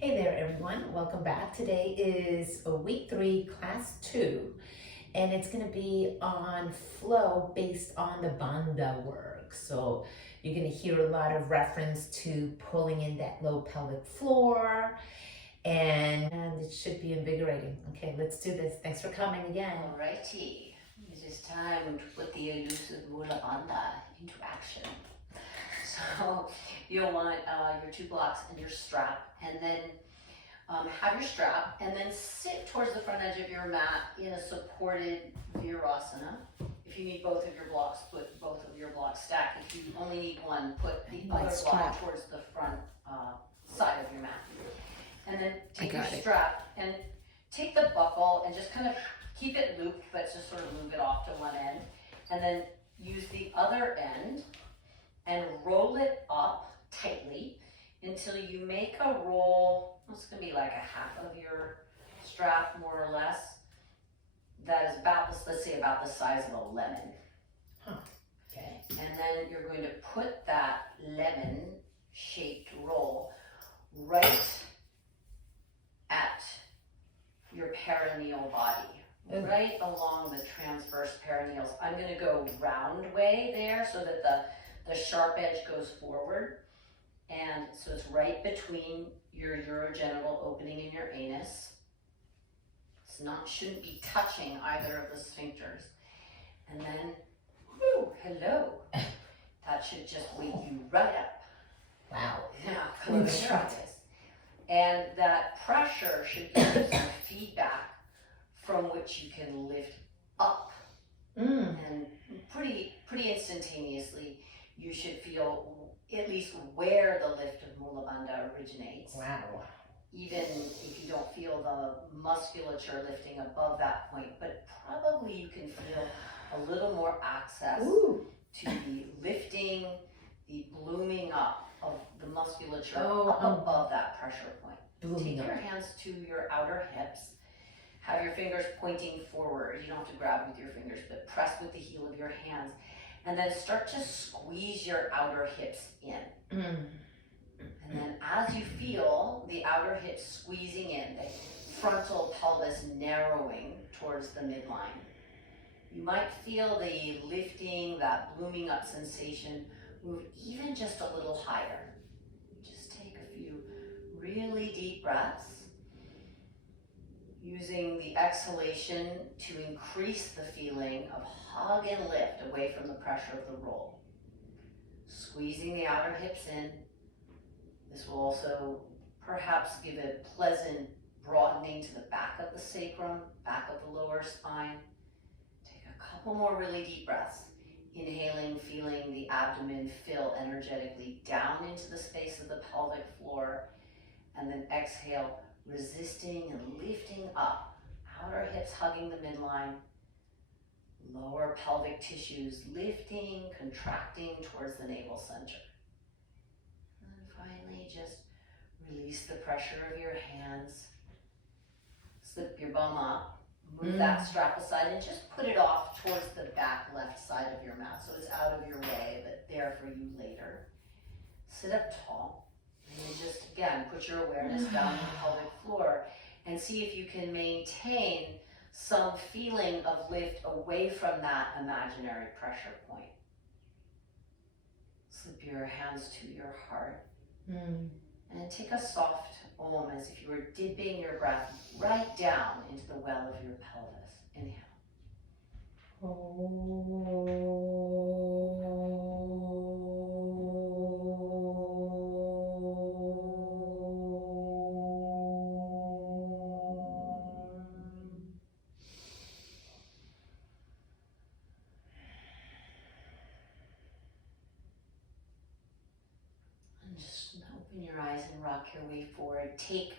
Hey there everyone, welcome back. Today is week 3, class 2, and it's going to be on flow based on the Bandha work. So you're going to hear a lot of reference to pulling in that low pelvic floor, and it should be invigorating. Okay, let's do this. Thanks for coming again. Alrighty, it is time to put the elusive Mula Bandha into action. So you'll want your 2 blocks and your strap, and then have your strap, and then sit towards the front edge of your mat in a supported virasana. If you need both of your blocks, put both of your blocks stacked. If you only need one, put the other block towards the front side of your mat. And then take your strap and take the buckle and just kind of keep it looped, but just sort of move it off to one end. And then use the other end and roll it up tightly until you make a roll. It's going to be like a half of your strap, more or less. That is about, let's say, about the size of a lemon. Okay. And then you're going to put that lemon-shaped roll right at your perineal body, right along the transverse perineals. I'm going to go round way there so that the sharp edge goes forward. And so it's right between your urogenital opening and your anus. Shouldn't be touching either of the sphincters. And then, whoo, hello. That should just wake you right up. Wow. Now, close your eyes. And that pressure should give you some feedback from which you can lift up. And pretty instantaneously, you should feel at least where the lift of Mula Bandha originates. Wow. Even if you don't feel the musculature lifting above that point, but probably you can feel a little more access to the lifting, the blooming up of the musculature up above that pressure point. Take your hands to your outer hips. Have your fingers pointing forward. You don't have to grab with your fingers, but press with the heel of your hands. And then start to squeeze your outer hips in. And then as you feel the outer hips squeezing in, the frontal pelvis narrowing towards the midline, you might feel the lifting, that blooming up sensation move even just a little higher. Just take a few really deep breaths, using the exhalation to increase the feeling of hug and lift away from the pressure of the roll. Squeezing the outer hips in. This will also perhaps give a pleasant broadening to the back of the sacrum, back of the lower spine. Take a couple more really deep breaths. Inhaling, feeling the abdomen fill energetically down into the space of the pelvic floor. And then exhale, resisting and lifting up. Outer hips hugging the midline. Lower pelvic tissues lifting, contracting towards the navel center. And then finally, just release the pressure of your hands. Slip your bum up. Move that strap aside and just put it off towards the back left side of your mat. So it's out of your way, but there for you later. Sit up tall. And then just, again, put your awareness down on the pelvic floor and see if you can maintain some feeling of lift away from that imaginary pressure point. Slip your hands to your heart and take a soft om as if you were dipping your breath right down into the well of your pelvis. Inhale. Open your eyes and rock your way forward. Take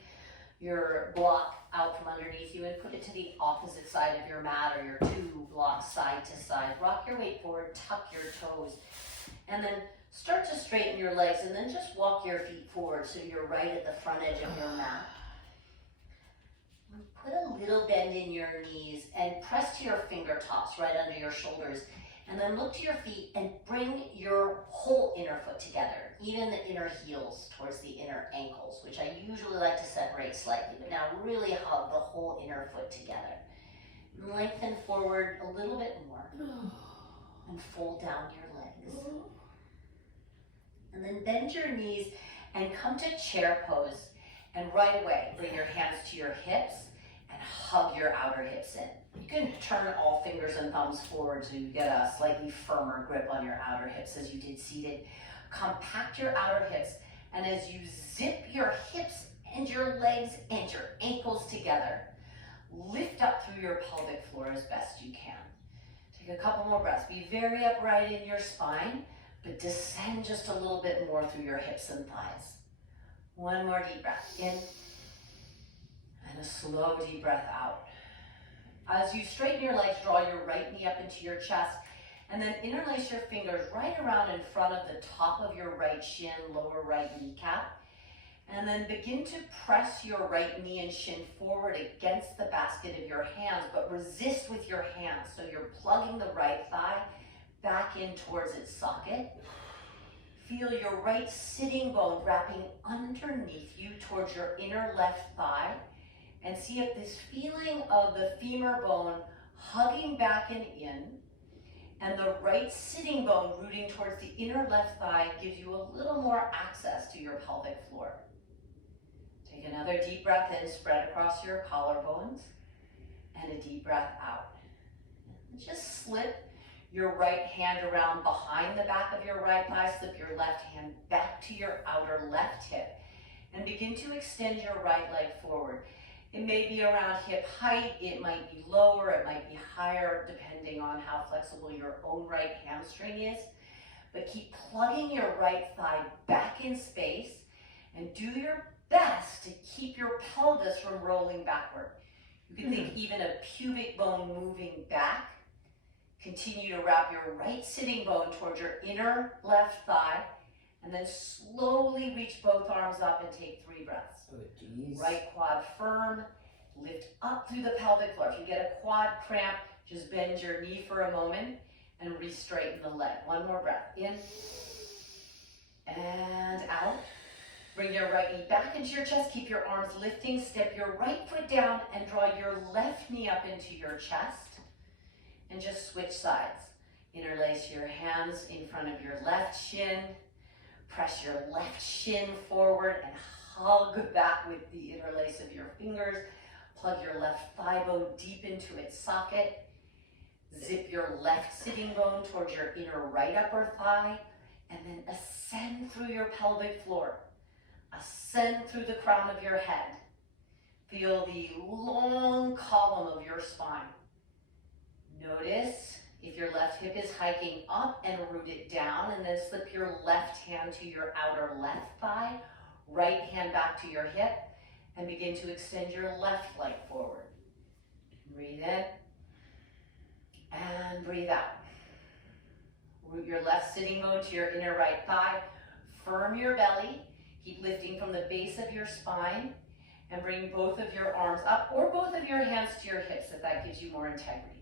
your block out from underneath you and put it to the opposite side of your mat or your 2 blocks side to side. Rock your weight forward, tuck your toes, and then start to straighten your legs and then just walk your feet forward so you're right at the front edge of your mat. Put a little bend in your knees and press to your fingertips right under your shoulders And then look to your feet and bring your whole inner foot together, even the inner heels towards the inner ankles, which I usually like to separate slightly, but now really hug the whole inner foot together. Lengthen forward a little bit more and fold down your legs. And then bend your knees and come to chair pose. And right away, bring your hands to your hips and hug your outer hips in. You can turn all fingers and thumbs forward so you get a slightly firmer grip on your outer hips as you did seated. Compact your outer hips, and as you zip your hips and your legs and your ankles together, lift up through your pelvic floor as best you can. Take a couple more breaths. Be very upright in your spine, but descend just a little bit more through your hips and thighs. One more deep breath in, and a slow deep breath out. As you straighten your legs, draw your right knee up into your chest, and then interlace your fingers right around in front of the top of your right shin, lower right kneecap. And then begin to press your right knee and shin forward against the basket of your hands, but resist with your hands. So you're plugging the right thigh back in towards its socket. Feel your right sitting bone wrapping underneath you towards your inner left thigh. And see if this feeling of the femur bone hugging back and in, and the right sitting bone rooting towards the inner left thigh gives you a little more access to your pelvic floor. Take another deep breath in, spread across your collarbones, and a deep breath out. And just slip your right hand around behind the back of your right thigh, slip your left hand back to your outer left hip, and begin to extend your right leg forward. It may be around hip height, it might be lower, it might be higher, depending on how flexible your own right hamstring is. But keep plugging your right thigh back in space and do your best to keep your pelvis from rolling backward. You can think even a pubic bone moving back. Continue to wrap your right sitting bone towards your inner left thigh, and then slowly reach both arms up and take 3 breaths. Oh, geez. Right quad firm, lift up through the pelvic floor. If you get a quad cramp, just bend your knee for a moment and re-straighten the leg. One more breath, in and out. Bring your right knee back into your chest, keep your arms lifting, step your right foot down and draw your left knee up into your chest. And just switch sides. Interlace your hands in front of your left shin, press your left shin forward and hug back with the interlace of your fingers. Plug your left thigh bone deep into its socket. Zip your left sitting bone towards your inner right upper thigh, and then ascend through your pelvic floor. Ascend through the crown of your head. Feel the long column of your spine. Notice if your left hip is hiking up and root it down, and then slip your left hand to your outer left thigh, right hand back to your hip, and begin to extend your left leg forward. Breathe in and breathe out. Root your left sitting bone to your inner right thigh. Firm your belly. Keep lifting from the base of your spine, and bring both of your arms up or both of your hands to your hips if that gives you more integrity.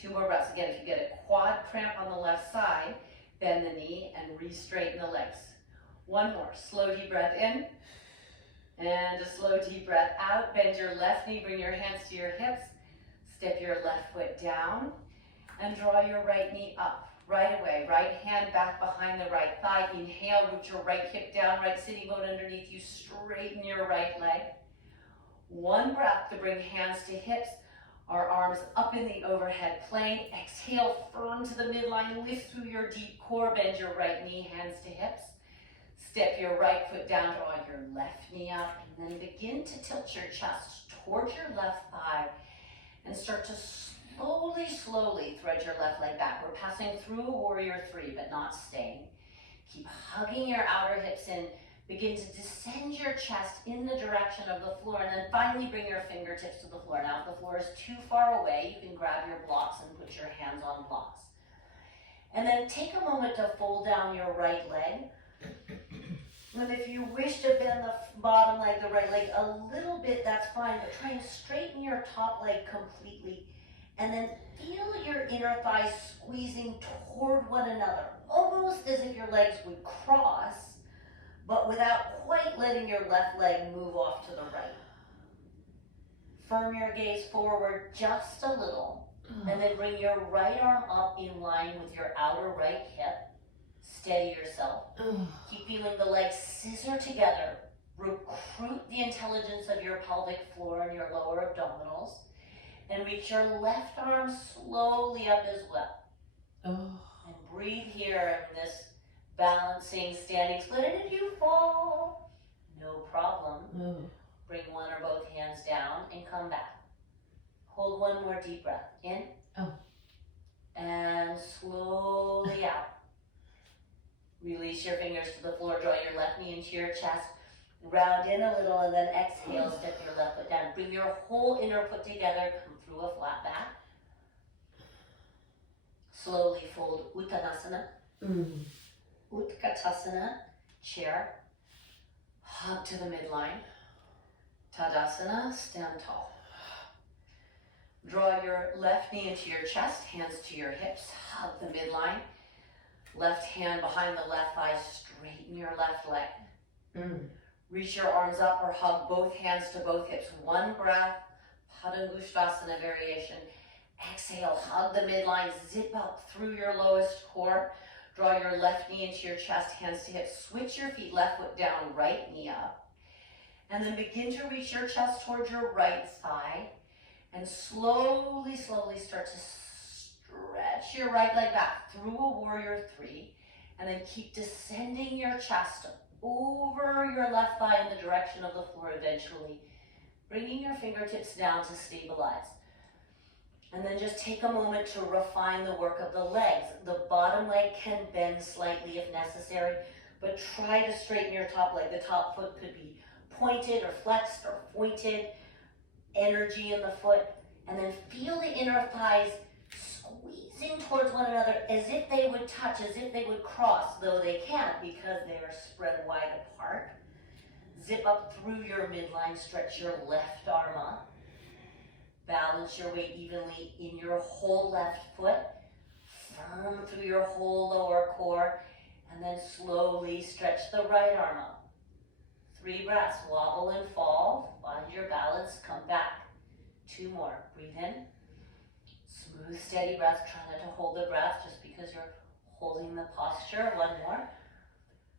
2 more breaths. Again, if you get a quad cramp on the left side, bend the knee and re-straighten the legs. 1 more. Slow deep breath in and a slow deep breath out. Bend your left knee, bring your hands to your hips. Step your left foot down and draw your right knee up. Right away, right hand back behind the right thigh. Inhale, root your right hip down, right sitting bone underneath you. Straighten your right leg. 1 breath to bring hands to hips. Our arms up in the overhead plane. Exhale, firm to the midline. Lift through your deep core. Bend your right knee, hands to hips. Step your right foot down, draw your left knee up, and then begin to tilt your chest towards your left thigh and start to slowly thread your left leg back. We're passing through a warrior 3, but not staying. Keep hugging your outer hips in. Begin to descend your chest in the direction of the floor, and then finally bring your fingertips to the floor. Now, if the floor is too far away, you can grab your blocks and put your hands on blocks. And then take a moment to fold down your right leg. And if you wish to bend the bottom leg, the right leg, a little bit, that's fine, but try and straighten your top leg completely And then feel your inner thighs squeezing toward one another, almost as if your legs would cross, but without quite letting your left leg move off to the right. Firm your gaze forward just a little, and then bring your right arm up in line with your outer right hip. Steady yourself. Keep feeling the legs scissor together. Recruit the intelligence of your pelvic floor and your lower abdominals. And reach your left arm slowly up as well. And breathe here in this balancing standing split. And if you fall, no problem. Bring one or both hands down and come back. Hold one more deep breath. In. And slowly out. Release your fingers to the floor. Draw your left knee into your chest. Round in a little and then exhale. Step your left foot down. Bring your whole inner foot together. Come through a flat back. Slowly fold Uttanasana. Utkatasana. Chair. Hug to the midline. Tadasana. Stand tall. Draw your left knee into your chest. Hands to your hips. Hug the midline. Left hand behind the left thigh. Straighten your left leg. Reach your arms up or hug both hands to both hips. One breath, Padangusthasana variation. Exhale, hug the midline, zip up through your lowest core. Draw your left knee into your chest, hands to hips. Switch your feet, left foot down, right knee up. And then begin to reach your chest towards your right thigh. And slowly, slowly start to stretch your right leg back through a warrior three. And then keep descending your chest over your left thigh in the direction of the floor eventually, bringing your fingertips down to stabilize. And then just take a moment to refine the work of the legs. The bottom leg can bend slightly if necessary, but try to straighten your top leg. The top foot could be pointed or flexed or pointed. Energy in the foot. And then feel the inner thighs squeezing towards one another as if they would touch, as if they would cross, though they can't because they are spread wide apart. Zip up through your midline, stretch your left arm up. Balance your weight evenly in your whole left foot. Firm through your whole lower core. And then slowly stretch the right arm up. 3 breaths, wobble and fall. Find your balance, come back. 2 more, breathe in. Smooth, steady breath. Try not to hold the breath just because you're holding the posture. 1 more.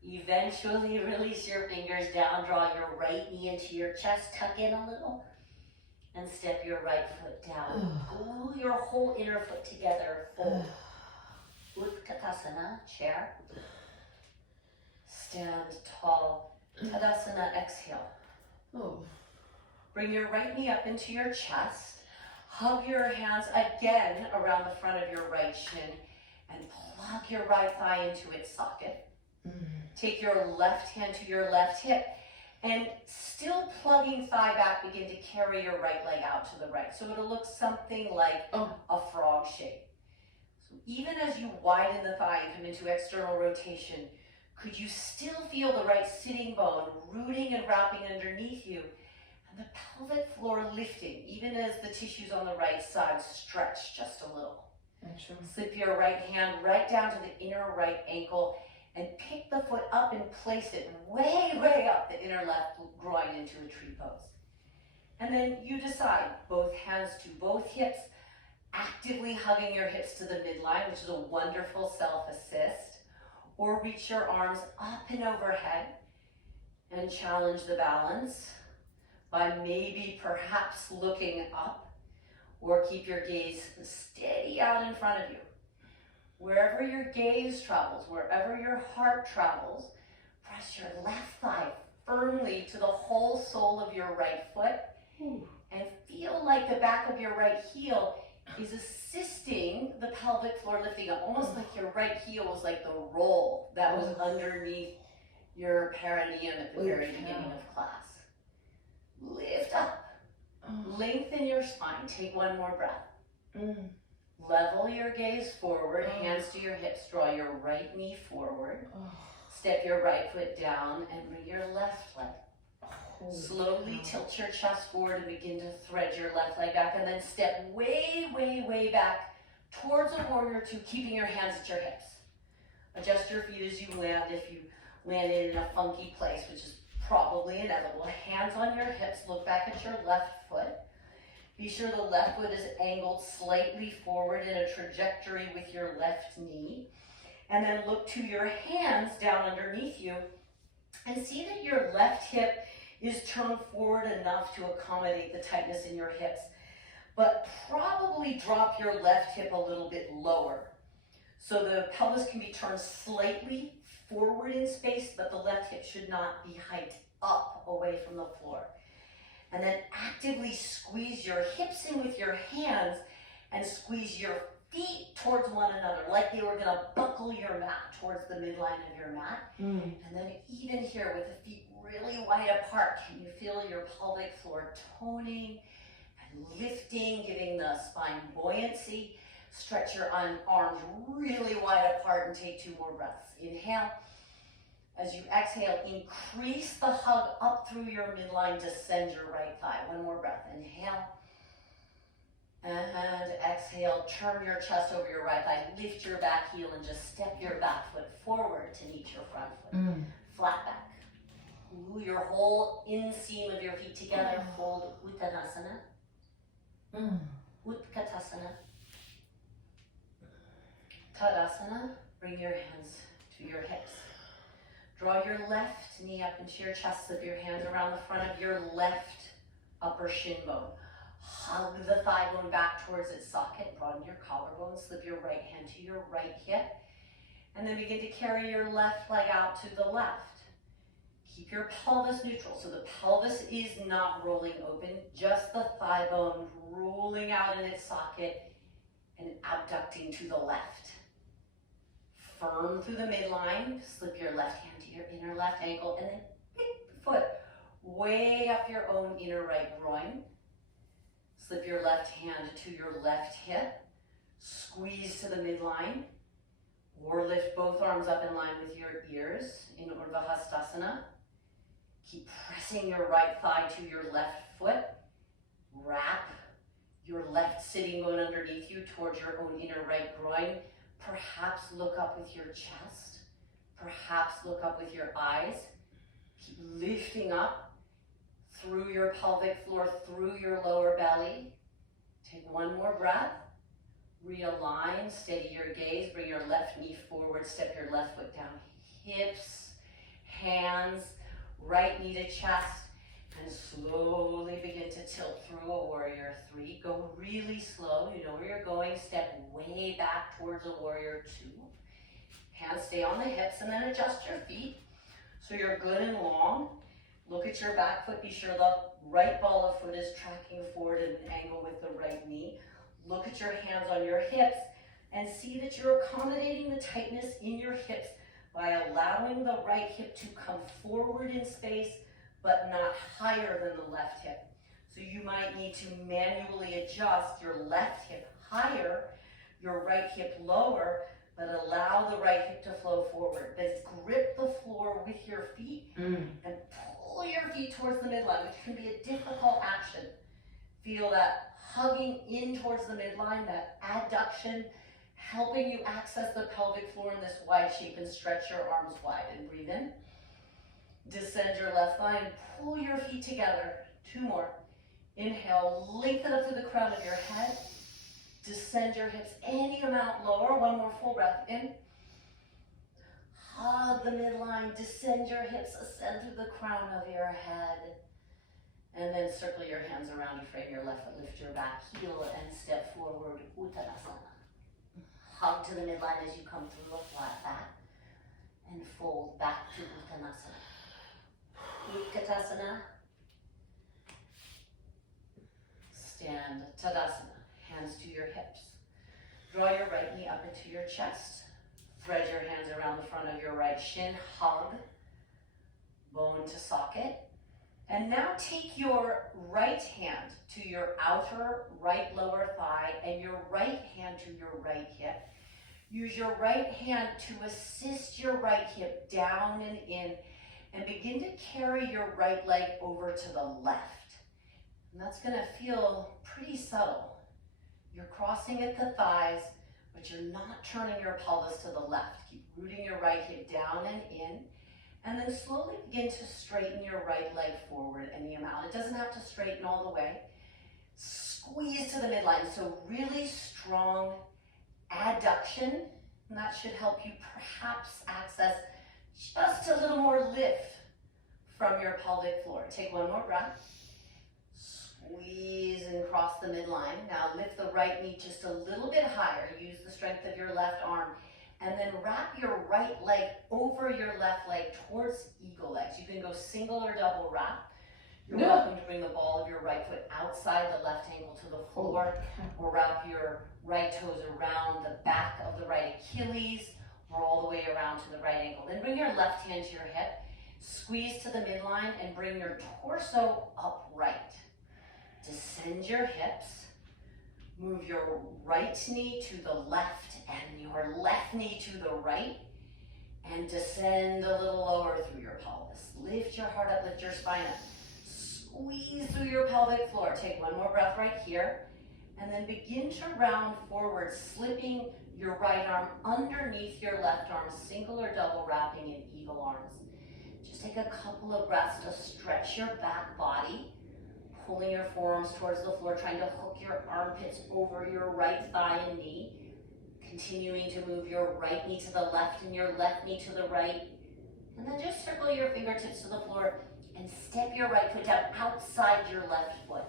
Eventually release your fingers down. Draw your right knee into your chest. Tuck in a little. And step your right foot down. Glue your whole inner foot together. Fold. Utkatasana, chair. Stand tall. Tadasana, exhale. Bring your right knee up into your chest. Hug your hands again around the front of your right shin and plug your right thigh into its socket. Take your left hand to your left hip and still plugging thigh back, begin to carry your right leg out to the right. So it'll look something like a frog shape. So even as you widen the thigh and come into external rotation, could you still feel the right sitting bone rooting and wrapping underneath you? And the pelvic floor lifting, even as the tissues on the right side stretch just a little. Slip your right hand right down to the inner right ankle and pick the foot up and place it way, way up the inner left groin into a tree pose. And then you decide, both hands to both hips, actively hugging your hips to the midline, which is a wonderful self-assist, or reach your arms up and overhead and challenge the balance by maybe perhaps looking up, or keep your gaze steady out in front of you. Wherever your gaze travels, wherever your heart travels, press your left thigh firmly to the whole sole of your right foot and feel like the back of your right heel is assisting the pelvic floor lifting up, almost like your right heel was like the roll that was underneath your perineum at the very beginning of class. Lift up, lengthen your spine, take 1 more breath. Level your gaze forward, hands to your hips, draw your right knee forward. Step your right foot down and bring your left leg Slowly tilt your chest forward and begin to thread your left leg back, and then step way, way, way back towards a warrior two, keeping your hands at your hips. Adjust your feet as you land if you landed in a funky place, which is probably inevitable. Hands on your hips, look back at your left foot. Be sure the left foot is angled slightly forward in a trajectory with your left knee. And then look to your hands down underneath you and see that your left hip is turned forward enough to accommodate the tightness in your hips. But probably drop your left hip a little bit lower. So the pelvis can be turned slightly forward in space, but the left hip should not be hiked up away from the floor. And then actively squeeze your hips in with your hands and squeeze your feet towards one another, like they were gonna buckle your mat towards the midline of your mat. And then even here with the feet really wide apart, can you feel your pelvic floor toning and lifting, giving the spine buoyancy? Stretch your arms really wide apart and take 2 more breaths. Inhale. As you exhale, increase the hug up through your midline, descend your right thigh. 1 more breath. Inhale. And exhale, turn your chest over your right thigh, lift your back heel and just step your back foot forward to meet your front foot. Flat back. Glue your whole inseam of your feet together, fold Uttanasana. Utkatasana. Tadasana. Bring your hands to your hips. Draw your left knee up into your chest, slip your hands around the front of your left upper shin bone. Hug the thigh bone back towards its socket, broaden your collarbone, slip your right hand to your right hip, and then begin to carry your left leg out to the left. Keep your pelvis neutral, so the pelvis is not rolling open, just the thigh bone rolling out in its socket and abducting to the left. Firm through the midline, slip your left hand to your inner left ankle, and then pick the foot way up your own inner right groin. Slip your left hand to your left hip, squeeze to the midline, or lift both arms up in line with your ears in Urdhva Hastasana. Keep pressing your right thigh to your left foot. Wrap your left sitting bone underneath you towards your own inner right groin. Perhaps look up with your chest. Perhaps look up with your eyes. Keep lifting up through your pelvic floor, through your lower belly. Take 1 more breath. Realign, steady your gaze, bring your left knee forward, step your left foot down. Hips, hands, right knee to chest, and slowly begin to tilt through a warrior 3. Go really slow, you know where you're going. Step way back towards a warrior 2. Hands stay on the hips, and then adjust your feet so you're good and long. Look at your back foot. Be sure the right ball of foot is tracking forward at an angle with the right knee. Look at your hands on your hips and see that you're accommodating the tightness in your hips by allowing the right hip to come forward in space, but not higher than the left hip. So you might need to manually adjust your left hip higher, your right hip lower, but allow the right hip to flow forward. Then grip the floor with your feet and pull your feet towards the midline, which can be a difficult action. Feel that hugging in towards the midline, that adduction, helping you access the pelvic floor in this wide shape, and stretch your arms wide and breathe in. Descend your left thigh and pull your feet together. 2 more. Inhale, lengthen up through the crown of your head. Descend your hips any amount lower. 1 more full breath in. Hug the midline, descend your hips, ascend through the crown of your head. And then circle your hands around to frame your left foot, lift your back heel and step forward, Uttanasana. Hug to the midline as you come through a flat back and fold back to Uttanasana. Utkatasana. Stand Tadasana, hands to your hips. Draw your right knee up into your chest. Thread your hands around the front of your right shin. Hug, bone to socket. And now take your right hand to your outer right lower thigh and your right hand to your right hip. Use your right hand to assist your right hip down and in and begin to carry your right leg over to the left. And that's gonna feel pretty subtle. You're crossing at the thighs, but you're not turning your pelvis to the left. Keep rooting your right hip down and in, and then slowly begin to straighten your right leg forward any amount. It doesn't have to straighten all the way. Squeeze to the midline, so really strong adduction, and that should help you perhaps access just a little more lift from your pelvic floor. Take one more breath. Squeeze and cross the midline. Now lift the right knee just a little bit higher. Use the strength of your left arm. And then wrap your right leg over your left leg towards eagle legs. You can go single or double wrap. You're welcome to bring the ball of your right foot outside the left ankle to the floor, or wrap your right toes around the back of the right Achilles, or all the way around to the right ankle. Then bring your left hand to your hip, squeeze to the midline, and bring your torso upright. Descend your hips, move your right knee to the left and your left knee to the right, and descend a little lower through your pelvis. Lift your heart up, lift your spine up. Squeeze through your pelvic floor. Take one more breath right here, and then begin to round forward, slipping your right arm underneath your left arm, single or double wrapping in eagle arms. Just take a couple of breaths to stretch your back body, pulling your forearms towards the floor, trying to hook your armpits over your right thigh and knee, continuing to move your right knee to the left and your left knee to the right, and then just circle your fingertips to the floor and step your right foot down outside your left foot.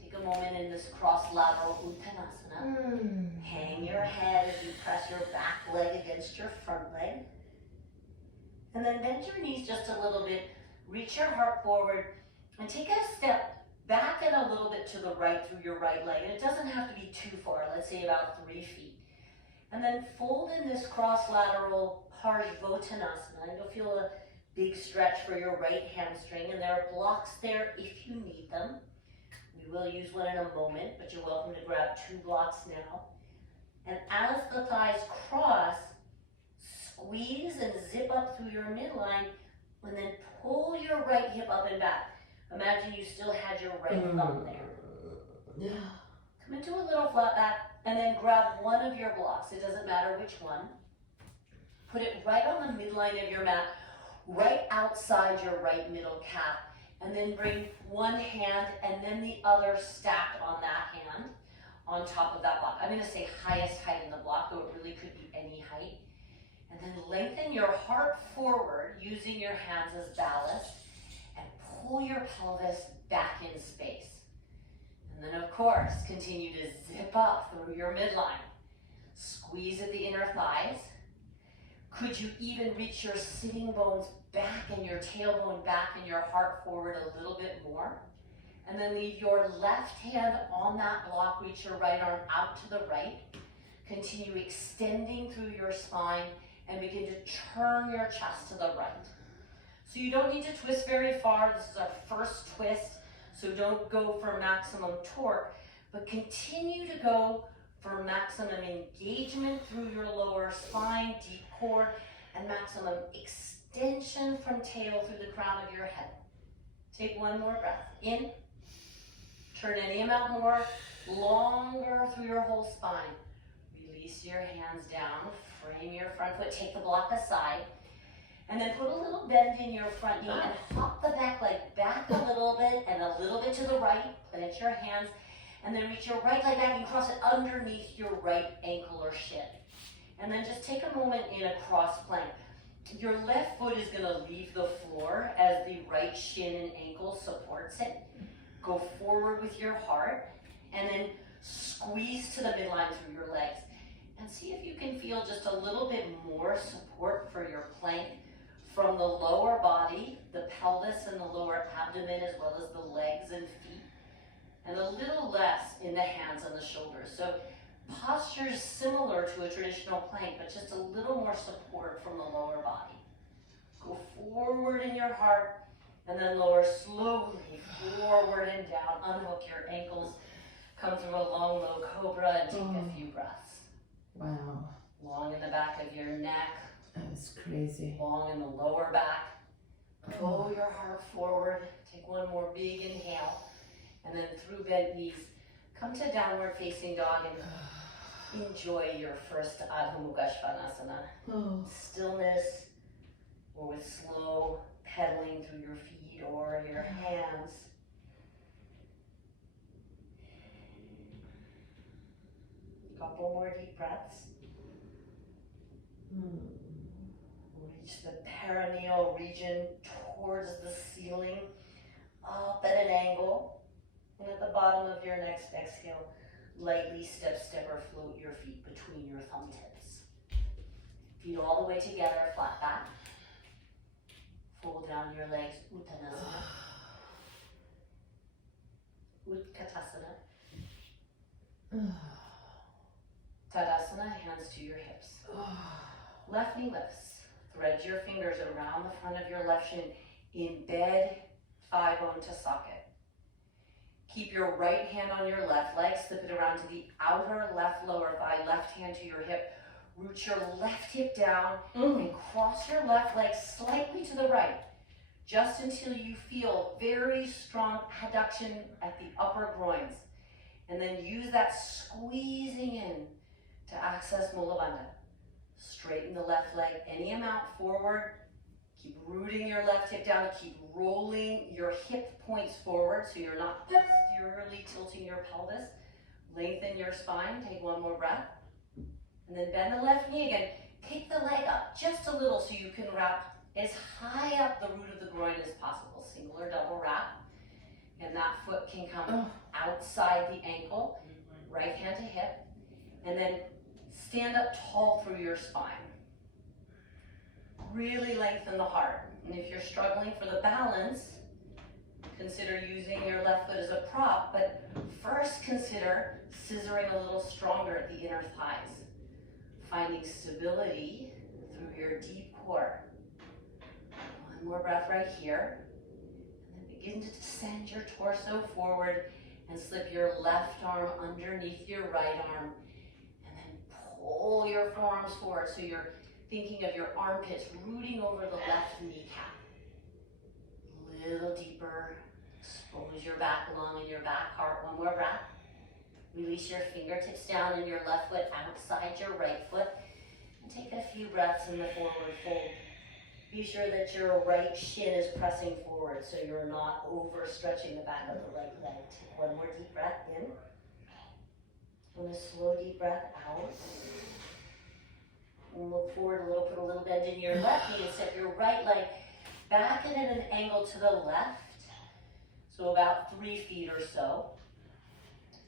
Take a moment in this cross-lateral Uttanasana. Hang your head as you press your back leg against your front leg. And then bend your knees just a little bit, reach your heart forward, and take a step back and a little bit to the right through your right leg. And it doesn't have to be too far, let's say about 3 feet. And then fold in this cross-lateral Parsvottanasana, and you'll feel a big stretch for your right hamstring, and there are blocks there if you need them. We will use one in a moment, but you're welcome to grab 2 blocks now. And as the thighs cross, squeeze and zip up through your midline, and then pull your right hip up and back. Imagine you still had your right thumb there. Come into a little flat back, and then grab one of your blocks. It doesn't matter which one. Put it right on the midline of your mat, right outside your right middle calf, and then bring one hand and then the other stacked on that hand on top of that block. I'm gonna say highest height in the block, though it really could be any height. And then lengthen your heart forward using your hands as ballast, and pull your pelvis back in space. And then of course, continue to zip up through your midline. Squeeze at the inner thighs. Could you even reach your sitting bones back and your tailbone back and your heart forward a little bit more? And then leave your left hand on that block, reach your right arm out to the right. Continue extending through your spine and begin to turn your chest to the right. So you don't need to twist very far. This is our first twist, so don't go for maximum torque, but continue to go for maximum engagement through your lower spine, deep core, and maximum extension from tail through the crown of your head. Take one more breath. In. Turn any amount more, longer through your whole spine. Release your hands down, frame your front foot, take the block aside, and then put a little bend in your front knee and hop the back leg back a little bit and a little bit to the right. Plant your hands, and then reach your right leg back and cross it underneath your right ankle or shin. And then just take a moment in a cross plank. Your left foot is going to leave the floor as the right shin and ankle supports it. Go forward with your heart, and then squeeze to the midline through your legs. And see if you can feel just a little bit more support for your plank from the lower body, the pelvis and the lower abdomen, as well as the legs and feet, and a little less in the hands and the shoulders. So postures similar to a traditional plank, but just a little more support from the lower body. Go forward in your heart, and then lower slowly forward and down. Unhook your ankles, come through a long low cobra, and take a few breaths. Wow. Long in the back of your neck. That was crazy. Long in the lower back. Pull your heart forward. Take one more big inhale. And then through bent knees, come to downward facing dog and enjoy your first Adho Mukha Svanasana. Stillness, or with slow pedaling through your feet or your hands. Couple more deep breaths. Reach the perineal region towards the ceiling, up at an angle. And at the bottom of your next exhale, lightly step or float your feet between your thumb tips. Feet all the way together, flat back. Fold down your legs, Uttanasana. Utkatasana. Tadasana, hands to your hips. Left knee lifts. Thread your fingers around the front of your left shin. Embed thigh bone to socket. Keep your right hand on your left leg. Slip it around to the outer left lower thigh. Left hand to your hip. Root your left hip down and cross your left leg slightly to the right. Just until you feel very strong adduction at the upper groins. And then use that squeezing in to access Mula Bandha. Straighten the left leg any amount forward. Keep rooting your left hip down. Keep rolling your hip points forward so you're not posteriorly tilting your pelvis. Lengthen your spine. Take one more breath. And then bend the left knee again. Pick the leg up just a little so you can wrap as high up the root of the groin as possible. Single or double wrap. And that foot can come outside the ankle. Right hand to hip. And then stand up tall through your spine. Really lengthen the heart. And if you're struggling for the balance, consider using your left foot as a prop, but first consider scissoring a little stronger at the inner thighs. Finding stability through your deep core. One more breath right here. And then begin to descend your torso forward and slip your left arm underneath your right arm. Pull your forearms forward so you're thinking of your armpits rooting over the left kneecap. A little deeper. Expose your back lung and your back heart. One more breath. Release your fingertips down and your left foot outside your right foot. And take a few breaths in the forward fold. Be sure that your right shin is pressing forward so you're not overstretching the back of the right leg. Take one more deep breath in. And a slow deep breath out. And look forward a little, put a little bend in your left knee and step your right leg back and at an angle to the left. So about 3 feet or so.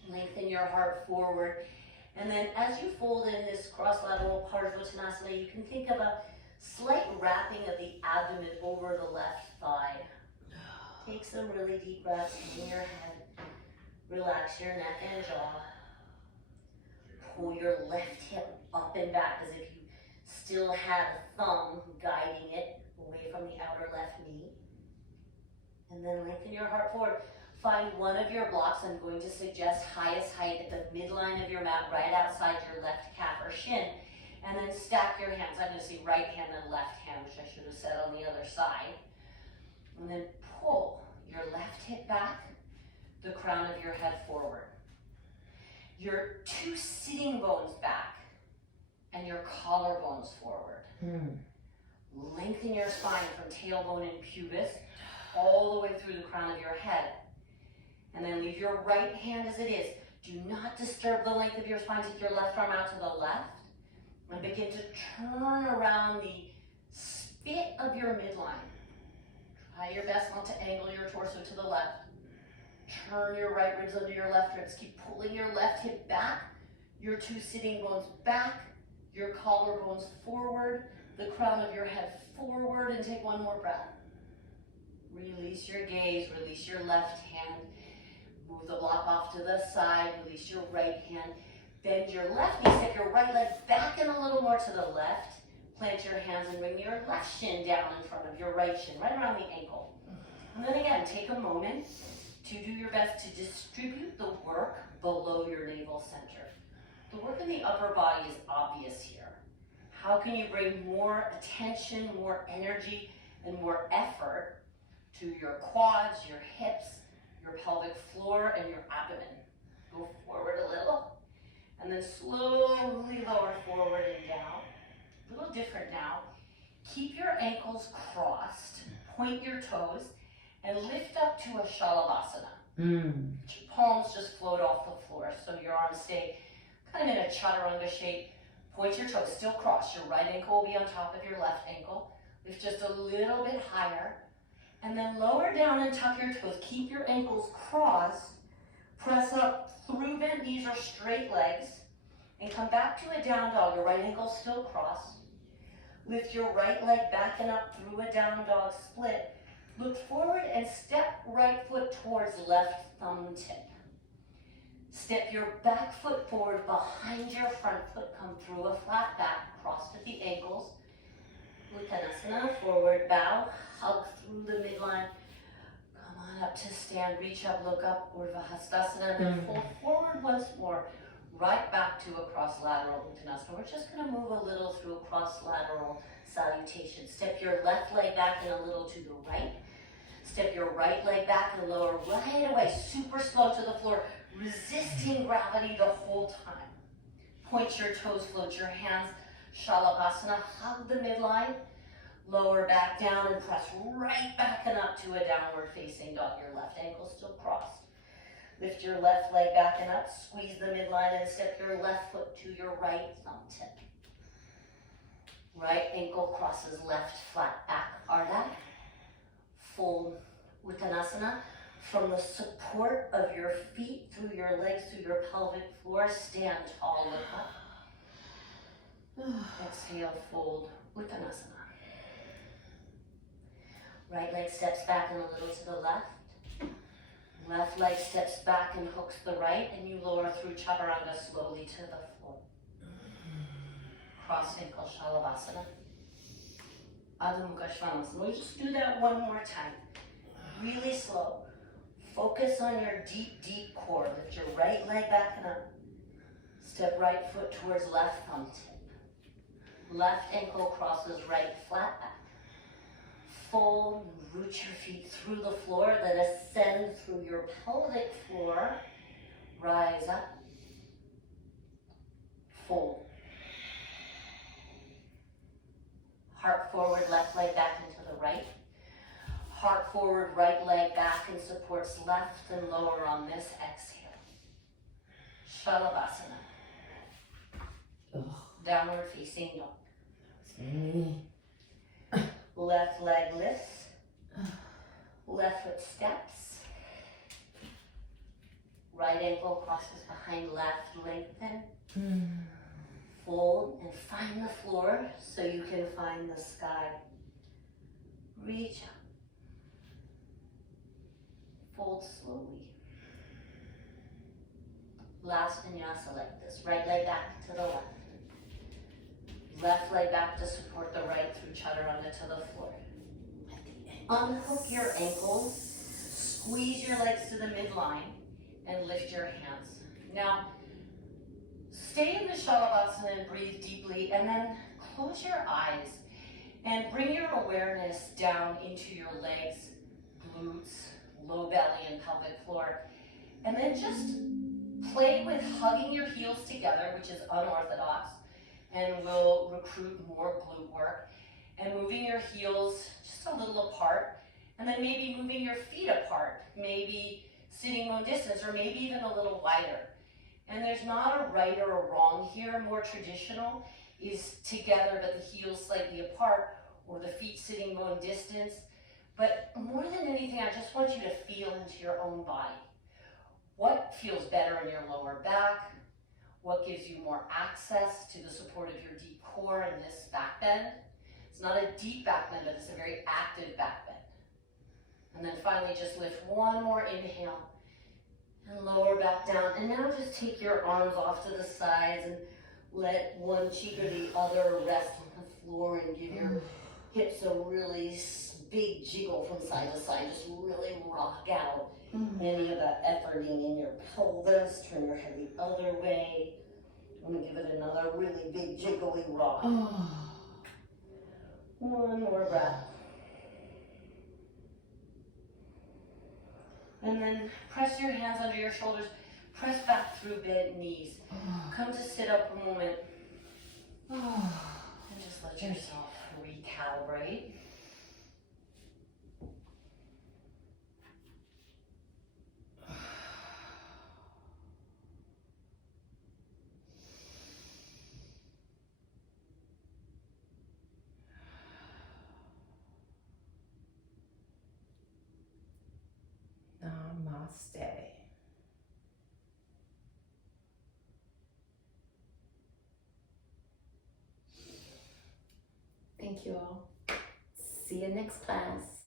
Lengthen your heart forward. And then as you fold in this cross-lateral Parsvottanasana, you can think of a slight wrapping of the abdomen over the left thigh. Take some really deep breaths in your head. Relax your neck and jaw. Pull your left hip up and back as if you still had a thumb guiding it away from the outer left knee. And then lengthen your heart forward. Find one of your blocks. I'm going to suggest highest height at the midline of your mat, right outside your left calf or shin. And then stack your hands. I'm going to say right hand and left hand, which I should have said on the other side. And then pull your left hip back, the crown of your head forward. Your 2 sitting bones back and your collarbones forward. Lengthen your spine from tailbone and pubis all the way through the crown of your head. And then leave your right hand as it is. Do not disturb the length of your spine. Take your left arm out to the left and begin to turn around the spit of your midline. Try your best not to angle your torso to the left. Turn your right ribs under your left ribs. Keep pulling your left hip back, your 2 sitting bones back, your collarbones forward, the crown of your head forward, and take one more breath. Release your gaze, release your left hand. Move the block off to the side, release your right hand. Bend your left knee, step your right leg back and a little more to the left. Plant your hands and bring your left shin down in front of your right shin, right around the ankle. And then again, take a moment to do your best to distribute the work below your navel center. The work in the upper body is obvious here. How can you bring more attention, more energy, and more effort to your quads, your hips, your pelvic floor, and your abdomen. Go forward a little, and then slowly lower forward and down. A little different now. Keep your ankles crossed, point your toes, and lift up to a Shalabhasana. Your palms just float off the floor, so your arms stay kind of in a chaturanga shape. Point your toes, still crossed. Your right ankle will be on top of your left ankle. Lift just a little bit higher. And then lower down and tuck your toes. Keep your ankles crossed. Press up through bent knees or straight legs. And come back to a down dog. Your right ankle still crossed. Lift your right leg back and up through a down dog split. Look forward and step right foot towards left thumb tip. Step your back foot forward behind your front foot. Come through a flat back, crossed at the ankles. Uttanasana, forward bow, hug through the midline. Come on up to stand, reach up, look up, Urdhva Hastasana, then fold forward once more. Right back to a cross lateral Uttanasana. We're just going to move a little through a cross lateral salutation. Step your left leg back and a little to the right. Step your right leg back and lower right away, super slow to the floor, resisting gravity the whole time. Point your toes, float your hands, Shalabhasana, hug the midline, lower back down and press right back and up to a downward facing dog. Your left ankle still crossed. Lift your left leg back and up, squeeze the midline and step your left foot to your right thumb tip. Right ankle crosses left flat back, Ardha. Fold Uttanasana. From the support of your feet through your legs, through your pelvic floor, stand tall, look up. Exhale, fold Uttanasana. Right leg steps back and a little to the left. Left leg steps back and hooks the right, and you lower through Chaturanga slowly to the floor. Cross ankle Shalabhasana. Adho Mukha Svanasana. We'll just do that one more time. Really slow. Focus on your deep, deep core. Lift your right leg back and up. Step right foot towards left thumb tip. Left ankle crosses right flat back. Fold, root your feet through the floor, then ascend through your pelvic floor. Rise up. Fold. Heart forward, left leg back into the right. Heart forward, right leg back and supports left and lower on this exhale. Shalabhasana. Downward facing dog. Left leg lifts. Left foot steps. Right ankle crosses behind left, lengthen. Fold and find the floor so you can find the sky. Reach up. Fold slowly. Last vinyasa like this. Right leg back to the left. Left leg back to support the right through Chaturanga to the floor. Unhook your ankles. Squeeze your legs to the midline and lift your hands. Now, stay in the Shalabhasana and breathe deeply, and then close your eyes and bring your awareness down into your legs, glutes, low belly and pelvic floor. And then just play with hugging your heels together, which is unorthodox, and will recruit more glute work. And moving your heels just a little apart, and then maybe moving your feet apart, maybe sitting bone distance, or maybe even a little wider. And there's not a right or a wrong here. More traditional is together but the heels slightly apart, or the feet sitting bone distance. But more than anything, I just want you to feel into your own body. What feels better in your lower back? What gives you more access to the support of your deep core and this back bend? It's not a deep back bend, but it's a very active back bend. And then finally, just lift one more inhale and lower back down. And now just take your arms off to the sides and let one cheek or the other rest on the floor and give your hips a really big jiggle from side to side. Just really rock out any of that efforting in your pelvis. Turn your head the other way. I'm gonna give it another really big jiggly rock. One more breath. And then press your hands under your shoulders. Press back through bent knees. Come to sit up a moment. And just let yourself recalibrate. Namaste. Thank you all. See you next class.